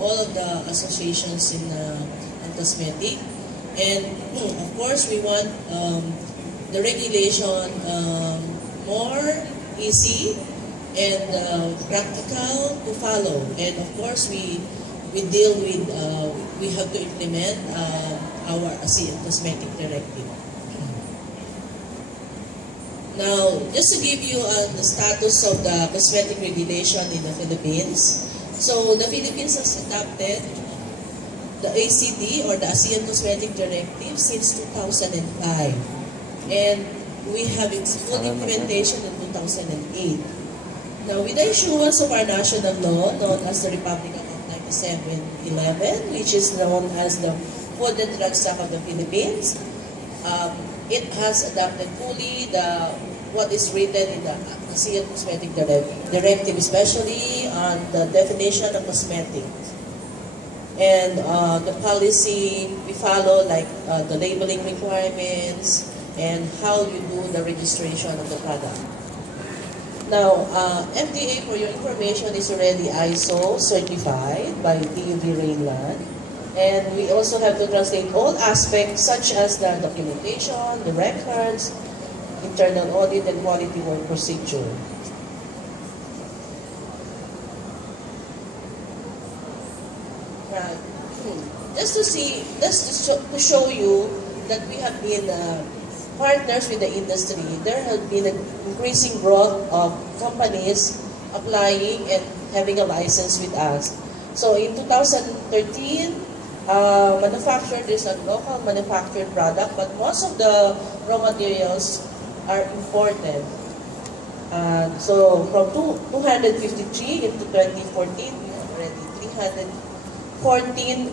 all of the associations in cosmetic. And of course, we want the regulation more easy and practical to follow. And of course, we deal with, we have to implement our ASEAN Cosmetic Directive. Now, just to give you the status of the cosmetic regulation in the Philippines. So, the Philippines has adopted the ACD or the ASEAN Cosmetic Directive since 2005. And we have its full implementation in 2008. Now, with the issuance of our national law known as the Republic Act of 9711, which is known as the Food and Drug Act of the Philippines, it has adopted fully what is written in the ASEAN Cosmetic Directive, especially on the definition of cosmetics. And the policy we follow, like the labeling requirements and how you do the registration of the product. Now, FDA, for your information, is already ISO certified by TUV Rainland. And we also have to translate all aspects such as the documentation, the records, internal audit, and quality work procedure. Just to show you that we have been partners with the industry, there has been an increasing growth of companies applying and having a license with us. So in 2013, there's a local manufactured product, but most of the raw materials are imported. So from 253 into 2014, we have already 314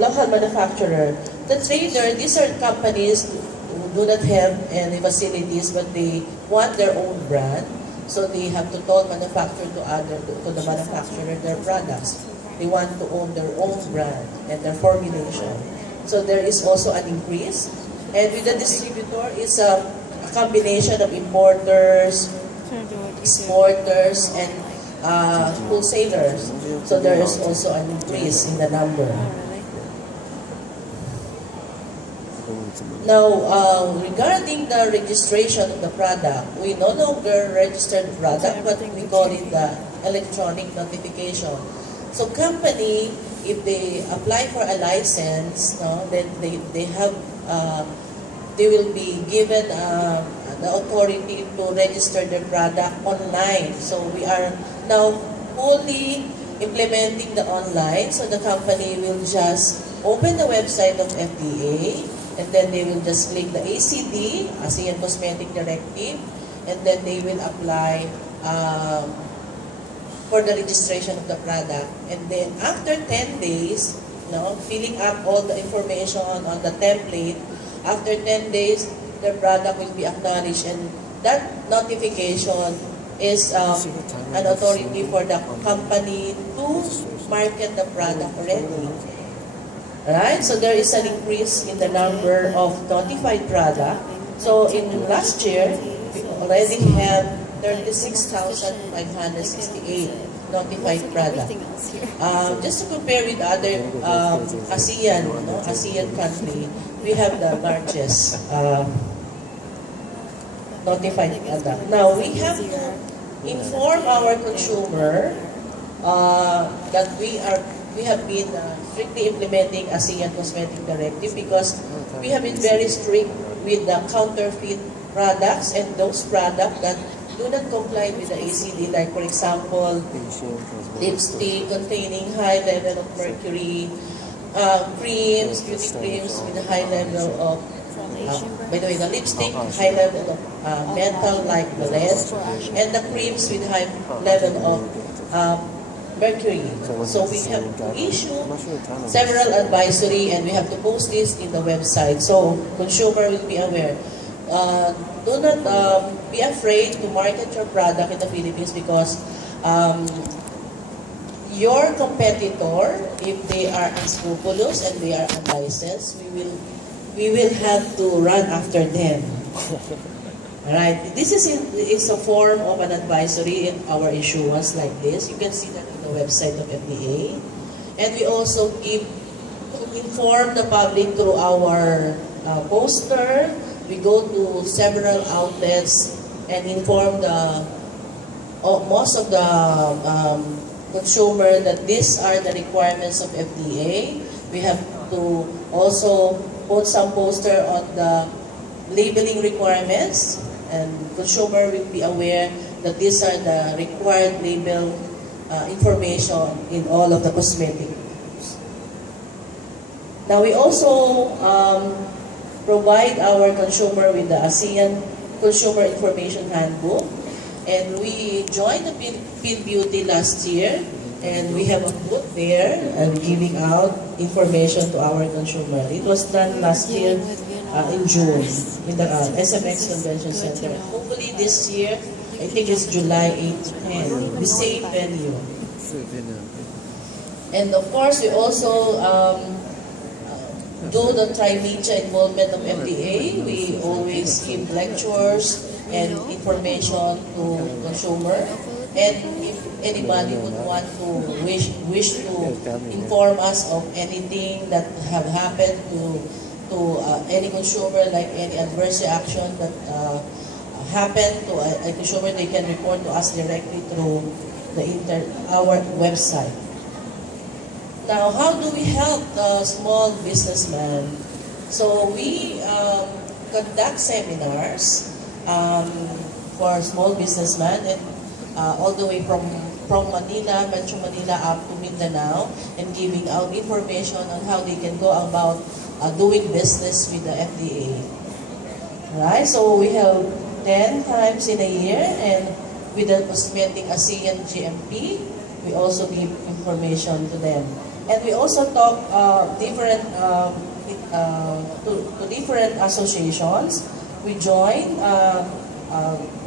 local manufacturers. The trader, these are companies who do not have any facilities, but they want their own brand. So they have to toll manufacture to the manufacturer their products. They want to own their own brand and their formulation. So there is also an increase. And with the distributor, it's a combination of importers, exporters, and wholesalers. So there is also an increase in the number. Now, regarding the registration of the product, we no longer register the product, but we call it the electronic notification. So company, if they apply for a license, then they will be given the authority to register their product online. So we are now fully implementing the online. So the company will just open the website of FDA, and then they will just click the ACD, ASEAN Cosmetic Directive, and then they will apply for the registration of the product. And then after 10 days, filling up all the information on the template, after 10 days, the product will be acknowledged, and that notification is an authority for the company to market the product already. Alright, so there is an increase in the number of notified product. So in last year, we already have 36,568 notified product. Just to compare with other ASEAN country, we have the largest notified product. Now, we have to inform our consumer that we have been strictly implementing ASEAN Cosmetic Directive because we have been very strict with the counterfeit products and those products that do not comply with the ACD, like for example, lipstick containing high level of mercury, creams, beauty creams with a high level of, by the way, the lipstick, high level of metal like the lead, and the creams with high level of mercury. So we have to issue several advisory, and we have to post this in the website so consumer will be aware. Do not be afraid to market your product in the Philippines because your competitor, if they are unscrupulous and they are unlicensed, we will have to run after them. Right. This is a form of an advisory in our issuance like this. You can see that on the website of FDA. And we also inform the public through our poster. We go to several outlets and inform most of the consumer that these are the requirements of FDA. We have to also put some poster on the labeling requirements, and consumer will be aware that these are the required label information in all of the cosmetic. Now we also provide our consumer with the ASEAN Consumer Information Handbook, and we joined the Pin Beauty last year, and we have a booth there and giving out information to our consumer. It was done last year in June in the SMX Convention Center. Hopefully this year, I think it's July 8 to 10, the same venue. And of course, we also do the tri-media involvement of FDA. We always give lectures and information to consumer. And if anybody would want to wish to inform us of anything that have happened to any consumer, like any adverse reaction that happened to a consumer, they can report to us directly through our website. Now, how do we help the small businessman? So we conduct seminars for small businessmen, and all the way from Manila, Metro Manila up to Mindanao, and giving out information on how they can go about doing business with the FDA. Right? So we have 10 times in a year, and with the cosmetic ASEAN GMP, we also give information to them. And we also talk to different associations. We join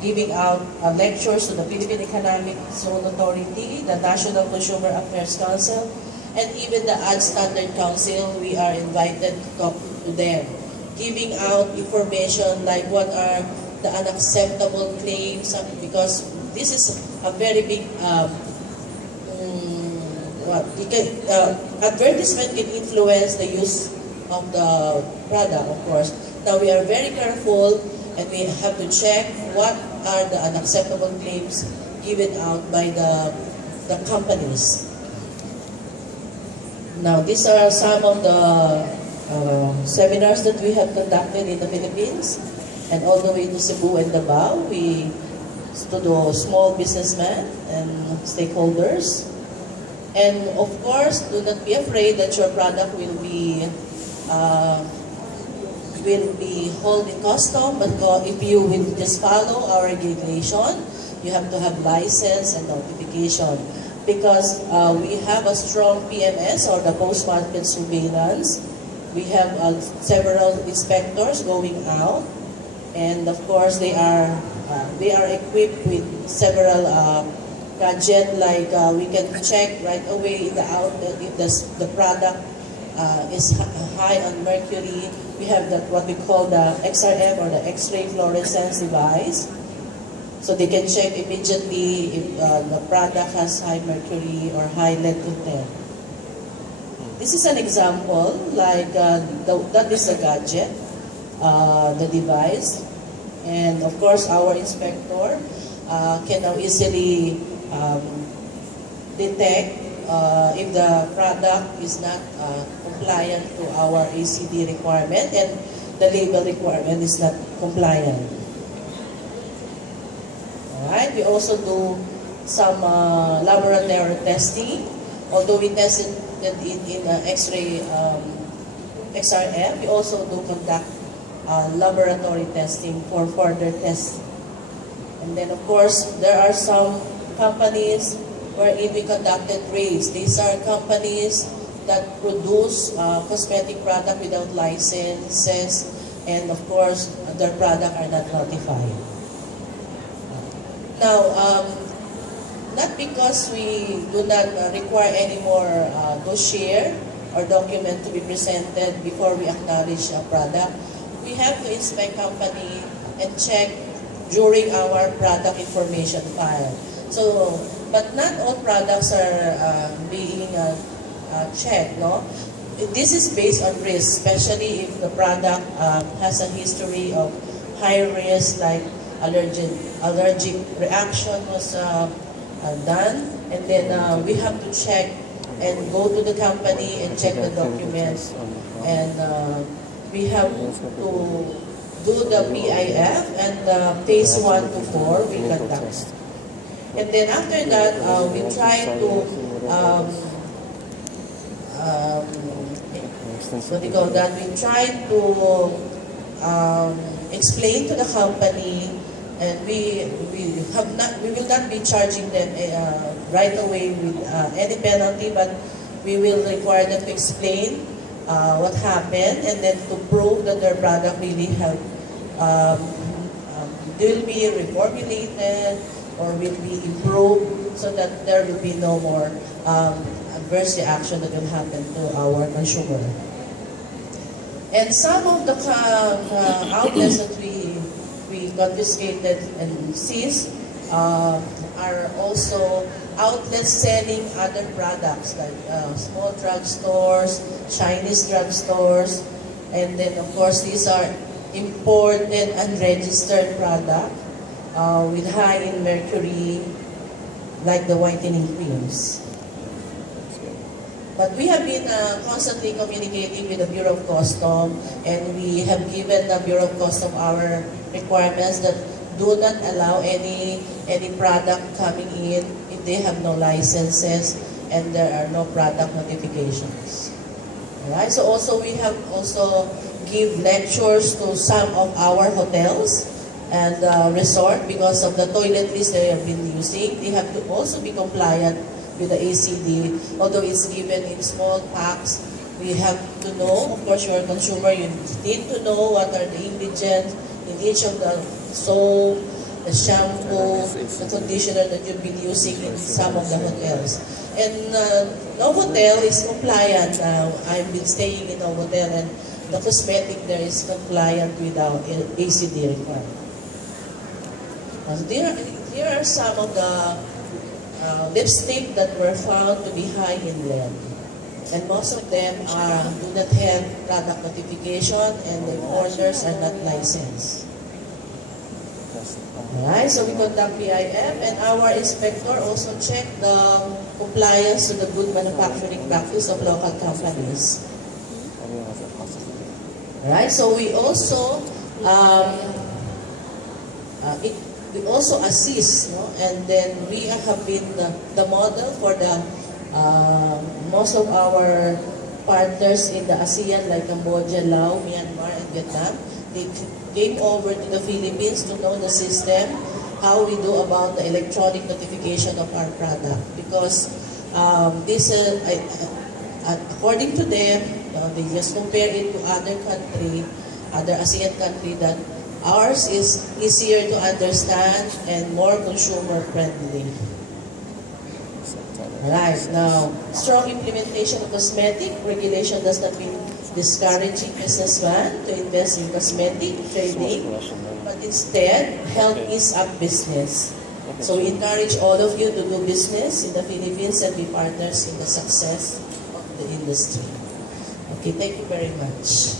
giving out lectures to the Philippine Economic Zone Authority, the National Consumer Affairs Council, and even the Ad Standard Council. We are invited to talk to them, giving out information like what are the unacceptable claims, because this is a very big advertisement can influence the use of the product, of course. Now we are very careful, and we have to check what are the unacceptable claims given out by the companies. Now these are some of the seminars that we have conducted in the Philippines, and all the way to Cebu and Davao. To the small businessmen and stakeholders. And of course, do not be afraid that your product will be held in custom, but if you will just follow our regulation, you have to have license and notification, because we have a strong PMS, or the post-market surveillance. We have several inspectors going out, and of course they are equipped with several gadget, like we can check right away in the outlet if the product is high on mercury. We have what we call the XRM, or the X-ray fluorescence device, so they can check immediately if the product has high mercury or high lead content. This is an example, like that is the gadget, the device, and of course our inspector can now easily detect if the product is not compliant to our ACD requirement, and the label requirement is not compliant. Alright, we also do some laboratory testing. Although we tested it in X-ray XRM, we also do conduct laboratory testing for further tests. And then of course, there are some companies wherein we conducted raids. These are companies that produce cosmetic product without licenses, and of course, their product are not notified. Now, not because we do not require any more dossier or document to be presented before we acknowledge a product, we have to inspect company and check during our product information file. So, but not all products are being checked, no? This is based on risk, especially if the product has a history of high risk, like allergic reaction was done, and then we have to check and go to the company and check the documents, and we have to do the PIF and the phase 1 to 4 we conduct. And then after that, we try to what do you call that? We try to explain to the company, and we will not be charging them right away with any penalty, but we will require them to explain what happened, and then to prove that their product really will be reformulated or will be improved, so that there will be no more adverse reaction that will happen to our consumer. And some of the outlets that we confiscated and seized are also outlets selling other products, like small drugstores, Chinese drugstores, and then of course these are imported and registered products with high in mercury, like the whitening creams. But we have been constantly communicating with the Bureau of Customs, and we have given the Bureau of Customs our requirements that do not allow any product coming in if they have no licenses and there are no product notifications. Alright, so also we have also give lectures to some of our hotels and resort, because of the toiletries they have been using. They have to also be compliant with the ACD, although it's given in small packs. We have to know, of course, you're a consumer, you need to know what are the ingredients in each of the soap, the shampoo, the conditioner that you've been using in some of the hotels. And no hotel is compliant. I've been staying in a hotel, and the cosmetic there is compliant with our ACD requirement. Here are some of the lipstick that were found to be high in lead, and most of them do not have product notification, and the orders are not licensed. Alright, so we conduct PIF, and our inspector also check the compliance to the good manufacturing practice of local companies. Alright, so we also assist, no? And then we have been the model for the most of our partners in the ASEAN, like Cambodia, Laos, Myanmar, and Vietnam. They came over to the Philippines to know the system, how we do about the electronic notification of our product. Because this, according to them, they just compare it to other ASEAN country, that ours is easier to understand and more consumer-friendly. Right, now, strong implementation of cosmetic regulation does not mean discouraging businessmen to invest in cosmetic trading, but instead, help ease up business. So we encourage all of you to do business in the Philippines and be partners in the success of the industry. Okay, thank you very much.